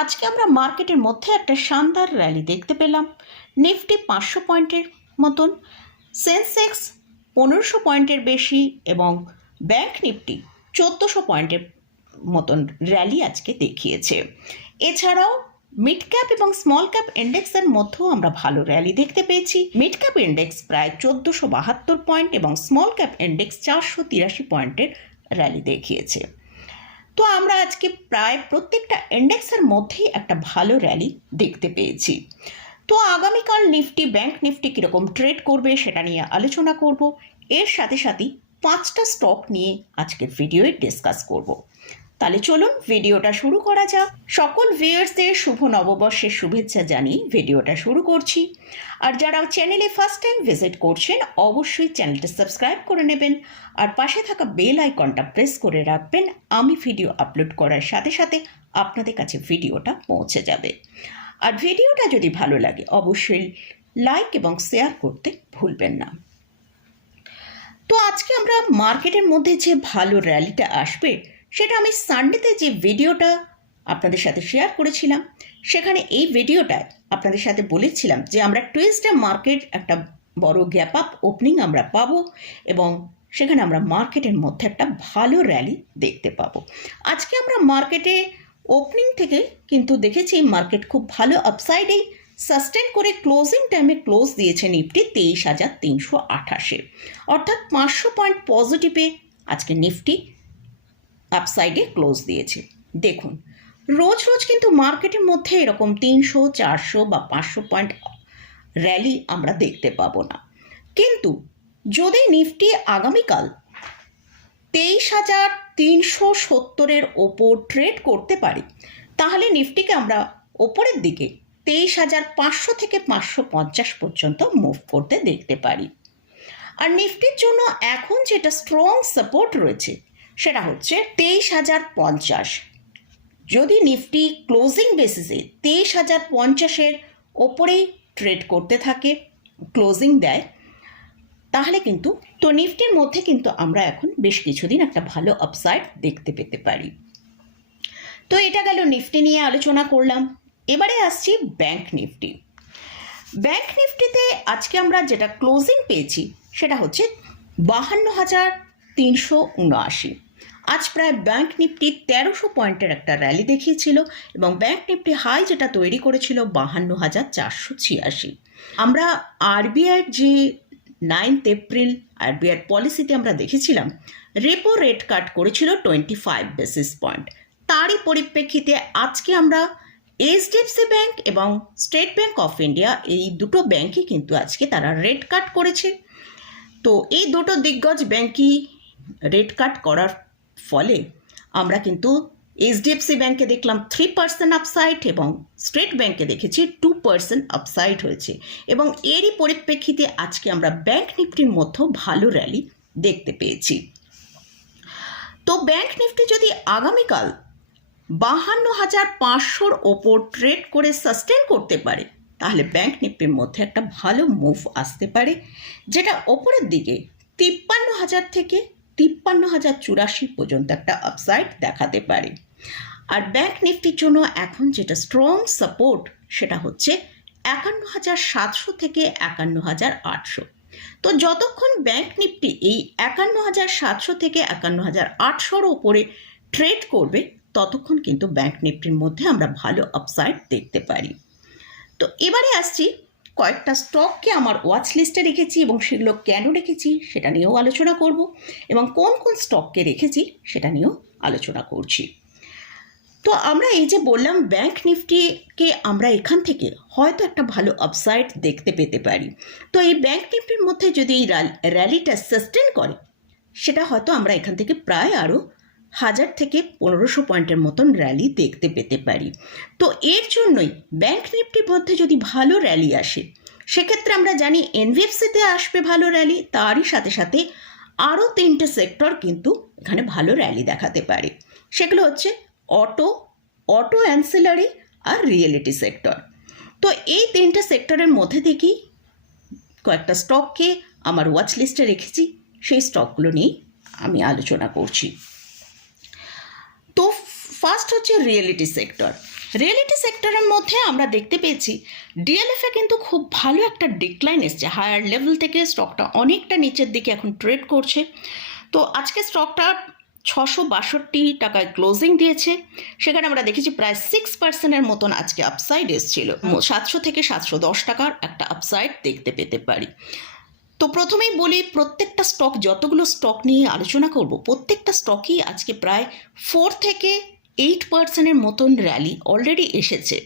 আজকে আমরা মার্কেটের মধ্যে একটা শানদার র্যালি দেখতে পেলাম। নিফটি পাঁচশো পয়েন্টের মতন, সেন্সেক্স পনেরোশো পয়েন্টের বেশি এবং ব্যাংক নিফটি চোদ্দোশো পয়েন্টের মতন র্যালি আজকে দেখিয়েছে। এছাড়াও মিড ক্যাপ এবং স্মল ক্যাপ ইন্ডেক্সের মধ্যেও আমরা ভালো র্যালি দেখতে পেয়েছি। মিড ক্যাপ ইন্ডেক্স প্রায় চোদ্দোশো বাহাত্তর পয়েন্ট এবং স্মল ক্যাপ ইন্ডেক্স চারশো তিরাশি পয়েন্টের র্যালি দেখিয়েছে। তো আমরা আজকে প্রায় প্রত্যেকটা ইন্ডেক্সের মধ্যেই একটা ভালো র্যালি দেখতে পেয়েছি। তো আগামীকাল নিফটি ব্যাংক নিফটি কীরকম ট্রেড করবে সেটা নিয়ে আলোচনা করব। এর সাথে সাথে পাঁচটা স্টক নিয়ে আজকের ভিডিওয়ে ডিসকাস করব। তাহলে চলুন ভিডিওটা শুরু করা যাক। সকল ভিউয়ার্সদের শুভ নববর্ষের শুভেচ্ছা জানিয়ে ভিডিওটা শুরু করছি। আর যারা চ্যানেলে ফার্স্ট টাইম ভিজিট করছেন, অবশ্যই চ্যানেলটা সাবস্ক্রাইব করে নেবেন। আর পাশে থাকা বেল আইকনটা প্রেস করে রাখবেন। আমি ভিডিও আপলোড করার সাথে সাথে আপনাদের কাছে ভিডিওটা পৌঁছে যাবে। আর ভিডিওটা যদি ভালো লাগে, অবশ্যই লাইক এবং শেয়ার করতে ভুলবেন না। তো আজকে আমরা মার্কেটের মধ্যে যে ভালো র্যালিটা আসবে সেটা আমি সানডেতে যে ভিডিওটা আপনাদের সাথে শেয়ার করেছিলাম, সেখানে এই ভিডিওটায় আপনাদের সাথে বলেছিলাম যে আমরা টুইসডে মার্কেট একটা বড় গ্যাপ আপ ওপেনিং আমরা পাবো এবং সেখানে আমরা মার্কেটের মধ্যে একটা ভালো র্যালি দেখতে পাবো। আজকে আমরা মার্কেটে ওপেনিং থেকে কিন্তু দেখেছি মার্কেট খুব ভালো আপসাইডেই সাস্টেন করে ক্লোজিং টাইমে ক্লোজ দিয়েছে নিফটি তেইশ হাজার তিনশো আঠাশে। অর্থাৎ পাঁচশো পয়েন্ট পজিটিভে আজকে নিফটি আপসাইডে ক্লোজ দিয়েছে। দেখুন, রোজ রোজ কিন্তু মার্কেটের মধ্যে এরকম তিনশো, চারশো বা পাঁচশো পয়েন্ট র্যালি আমরা দেখতে পাবো না। কিন্তু যদি নিফটি আগামীকাল তেইশ হাজার তিনশো সত্তরের ওপর ট্রেড করতে পারি, তাহলে নিফটিকে আমরা ওপরের দিকে তেইশ হাজার পাঁচশো থেকে পাঁচশো পঞ্চাশ পর্যন্ত মুভ করতে দেখতে পারি। আর নিফটির জন্য এখন যেটা স্ট্রং সাপোর্ট রয়েছে সেটা হচ্ছে তেইশ হাজার পঞ্চাশ। যদি নিফটি ক্লোজিং বেসিসে তেইশ হাজার পঞ্চাশের ওপরেই ট্রেড করতে থাকে, ক্লোজিং দেয়, তাহলে কিন্তু, তো নিফটির মধ্যে কিন্তু আমরা এখন বেশ কিছুদিন একটা ভালো আপসাইড দেখতে পেতে পারি। তো এটা গেল নিফটি নিয়ে আলোচনা করলাম। এবারে আসছি ব্যাংক নিফটি। ব্যাংক নিফটিতে আজকে আমরা যেটা ক্লোজিং পেয়েছি, সেটা হচ্ছে বাহান্ন হাজার তিনশো উনআশি। আজ প্রায় ব্যাংক নিফটি তেরোশো পয়েন্টের একটা র্যালি দেখিয়েছিল এবং ব্যাংক নিফটি হাই যেটা তৈরি করেছিল বাহান্ন হাজার চারশো ছিয়াশি। আমরা আরবিআইয়ের যে নাইনথ এপ্রিল আরবিআইয়ের পলিসিতে আমরা দেখেছিলাম রেপো রেট কাট করেছিল টোয়েন্টি ফাইভ বেসিস পয়েন্ট তারই পরিপ্রেক্ষিতে আজকে আমরা এইচডিএফসি ব্যাংক এবং স্টেট ব্যাংক অফ ইন্ডিয়া এই দুটো ব্যাংকই কিন্তু আজকে তারা রেট কাট করেছে। তো এই দুটো দিগ্গজ ব্যাংকই রেট কাট করার ফলে আমরা কিন্তু এইচডিএফসি ব্যাংকে দেখলাম থ্রি পার্সেন্ট আপসাইড এবং স্টেট ব্যাংকে দেখেছি টু পার্সেন্ট আপসাইড হয়েছে। এবং এরই পরিপ্রেক্ষিতে আজকে আমরা ব্যাংক নিফটির মধ্যেও ভালো র্যালি দেখতে পেয়েছি। তো ব্যাংক নিফটি যদি আগামীকাল বাহান্ন হাজার পাঁচশোর ওপর ট্রেড করে সাস্টেন করতে পারে, তাহলে ব্যাংক নিফটির মধ্যে একটা ভালো মুভ আসতে পারে, যেটা ওপরের দিকে তিপ্পান্ন হাজার থেকে তিপ্পান্ন হাজার চুরাশি পর্যন্ত একটা আপসাইড দেখাতে পারে। আর ব্যাংক নিফটির জন্য এখন যেটা স্ট্রং সাপোর্ট সেটা হচ্ছে একান্ন হাজার সাতশো থেকে একান্ন হাজার আটশো। তো যতক্ষণ ব্যাংক নিফটি এই একান্ন হাজার সাতশো থেকে একান্ন হাজার আটশোর ওপরে ট্রেড করবে, ততক্ষণ কিন্তু ব্যাংক নিফটির মধ্যে আমরা ভালো আপসাইড দেখতে পারি। তো এবারে আসছি কয়েকটা স্টককে আমার ওয়াচ লিস্টে রেখেছি এবং সেগুলো কেন রেখেছি সেটা নিয়েও আলোচনা করব এবং কোন কোন স্টককে রেখেছি সেটা নিয়েও আলোচনা করছি। তো আমরা এই যে বললাম ব্যাংক নিফটিকে আমরা এখান থেকে হয়তো একটা ভালো আপসাইড দেখতে পেতে পারি। তো এই ব্যাংক নিফটির মধ্যে যদি এই র্যালিটা সাস্টেন করে, সেটা হয়তো আমরা এখান থেকে প্রায় আরও হাজার থেকে পনেরোশো পয়েন্টের মতন র্যালি দেখতে পেতে পারি। তো এর জন্যই ব্যাংক নিফটির মধ্যে যদি ভালো র্যালি আসে, সেক্ষেত্রে আমরা জানি এনভিএফসিতে আসবে ভালো র্যালি তারই সাথে সাথে আরও তিনটে সেক্টর কিন্তু এখানে ভালো র্যালি দেখাতে পারে। সেগুলো হচ্ছে অটো অটো অ্যান্সিলারি আর রিয়েলিটি সেক্টর তো এই তিনটে সেক্টরের মধ্যে থেকেই কয়েকটা স্টককে আমার ওয়াচ লিস্টে রেখেছি, সেই স্টকগুলো নিয়েই আমি আলোচনা করছি। তো ফার্স্ট হচ্ছে রিয়েলিটি সেক্টর রিয়েলিটি সেক্টরের মধ্যে আমরা দেখতে পেয়েছি ডিএলএফে কিন্তু খুব ভালো একটা ডিক্লাইন এসছে। হায়ার লেভেল থেকে স্টকটা অনেকটা নিচের দিকে এখন ট্রেড করছে। তো আজকে স্টকটা ছশো বাষট্টি টাকায় ক্লোজিং দিয়েছে। সেখানে আমরা দেখেছি প্রায় সিক্স পার্সেন্টের মতন আজকে আপসাইড এসেছিল। সাতশো থেকে সাতশো দশ টাকার একটা আপসাইড দেখতে পেতে পারি। তো প্রথমেই বলি, প্রত্যেকটা স্টক যতগুলো স্টক নিয়ে আলোচনা করব, প্রত্যেকটা স্টকই আজকে প্রায় ফোর থেকে এইট পার্সেন্টের মতন র্যালি অলরেডি এসেছে।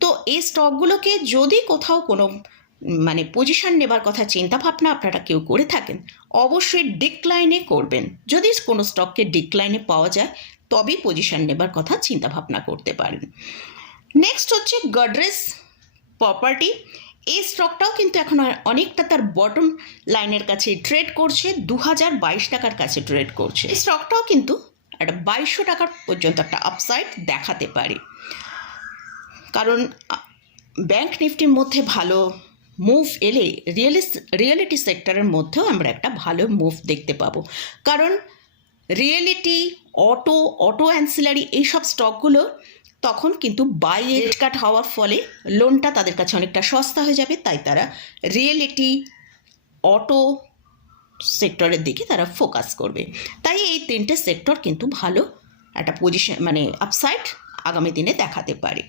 তো এই স্টকগুলোকে যদি কোথাও কোনো মানে পজিশন নেবার কথা চিন্তা ভাবনা আপনারা কেউ করে থাকেন, অবশ্যই ডিক্লাইনে করবেন। যদি কোনো স্টককে ডিক্লাইনে পাওয়া যায়, তবেই পজিশন নেবার কথা চিন্তা ভাবনা করতে পারেন। নেক্সট হচ্ছে গডরেজ প্রপার্টি এই স্টকটাও কিন্তু এখন অনেকটা তার বটম লাইনের কাছে ট্রেড করছে দু হাজার বাইশ টাকার কাছে ট্রেড করছে। এই স্টকটাও কিন্তু একটা বাইশশো টাকার পর্যন্ত একটা আপসাইড দেখাতে পারে। কারণ ব্যাংক নিফটির মধ্যে ভালো মুভ এলে রিয়েলিস রিয়েলিটি সেক্টরের মধ্যেও আমরা একটা ভালো মুভ দেখতে পাবো। কারণ রিয়েলিটি অটো অটো অ্যান্সিলারি এইসব স্টকগুলো তখন কিন্তু বাই রেট কাট হওয়ার ফলে লোনটা তাদের কাছে অনেকটা সস্তা হয়ে যাবে, তাই তারা রিয়েলিটি অটো সেক্টরের দিকে তারা ফোকাস করবে। তাই এই তিনটে সেক্টর কিন্তু ভালো একটা পজিশন মানে আপসাইড আগামী দিনে দেখাতে পারে।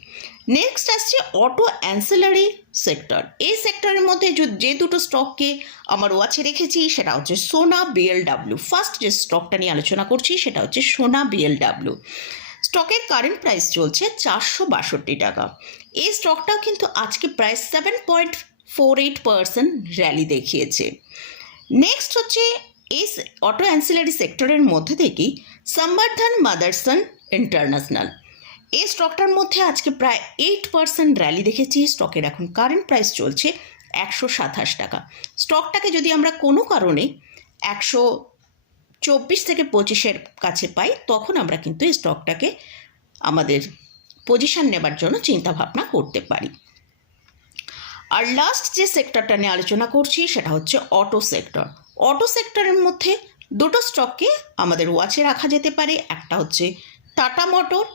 নেক্সট আসছে অটো অ্যান্সেলারি সেক্টর এই সেক্টরের মধ্যে যে- দুটো স্টককে আমার ওয়াচে রেখেছি, সেটা হচ্ছে সোনা বিএলডাব্লিউ ফার্স্ট যে স্টকটা নিয়ে আলোচনা করছি, সেটা হচ্ছে সোনা বিএলডাব্লিউ স্টকের কারেন্ট প্রাইস চলছে চারশো বাষট্টি টাকা। এই স্টকটাও কিন্তু আজকে প্রায় seven point four eight percent rally দেখিয়েছে। নেক্সট হচ্ছে এই অটো অ্যান্সিলারি সেক্টরের মধ্যে থেকেই সম্বর্ধন মাদারসন ইন্টারন্যাশনাল এই স্টকটার মধ্যে আজকে প্রায় এইট পার্সেন্ট র্যালি দেখেছি স্টকের এখন কারেন্ট প্রাইস চলছে একশো সাতাশ টাকা। স্টকটাকে যদি আমরা কোনো কারণে একশো চব্বিশ থেকে পঁচিশের কাছে পাই, তখন আমরা কিন্তু এই স্টকটাকে আমাদের পজিশান নেবার জন্য চিন্তাভাবনা করতে পারি। আর লাস্ট যে সেক্টরটা নিয়ে আলোচনা করছি, সেটা হচ্ছে অটো সেক্টর অটো সেক্টরের মধ্যে দুটো স্টককে আমাদের ওয়াচে রাখা যেতে পারে, একটা হচ্ছে টাটা মোটর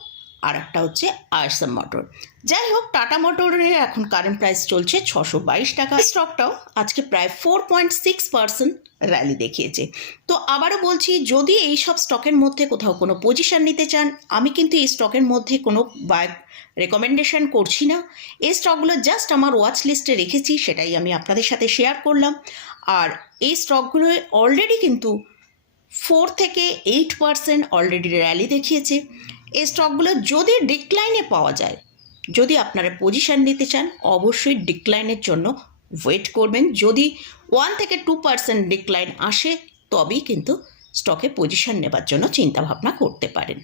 আর একটা হচ্ছে আরসাম মোটর। যাই হোক, টাটা মোটরের এখন কারেন্ট প্রাইস চলছে ছশো বাইশ টাকা। স্টকটাও আজকে প্রায় four point six percent rally দেখিয়েছে। তো আবারও বলছি, যদি এই সব স্টকের মধ্যে কোথাও কোনো পজিশন নিতে চান, আমি কিন্তু এই স্টকের মধ্যে কোনো বাই রেকমেন্ডেশন করছি না। এই স্টকগুলো জাস্ট আমার ওয়াচ লিস্টে রেখেছি, সেটাই আমি আপনাদের সাথে শেয়ার করলাম। আর এই স্টকগুলো অলরেডি কিন্তু ফোর থেকে এইট পার্সেন্ট অলরেডি র্যালি দেখিয়েছে। এই স্টকগুলো যদি ডিক্লাইনে পাওয়া যায়, যদি আপনারা পজিশান নিতে চান, অবশ্যই ডিক্লাইনের জন্য ওয়েট করবেন। যদি ওয়ান থেকে টু পার্সেন্ট ডিক্লাইন আসে, তবেই কিন্তু স্টকে পজিশন নেবার জন্য চিন্তাভাবনা করতে পারেন।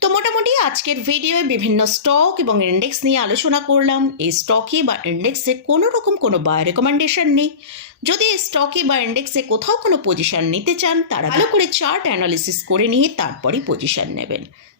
তো মোটামুটি আজকের ভিডিওয়ে বিভিন্ন স্টক এবং ইন্ডেক্স নিয়ে আলোচনা করলাম। এই স্টকে বা ইন্ডেক্সে কোনো রকম কোনো বাই রেকমেন্ডেশন নেই। যদি এই স্টকে বা ইন্ডেক্সে কোথাও কোনো পজিশন নিতে চান, তারা ভালো করে চার্ট অ্যানালিসিস করে নিয়ে তারপরই পজিশন নেবেন।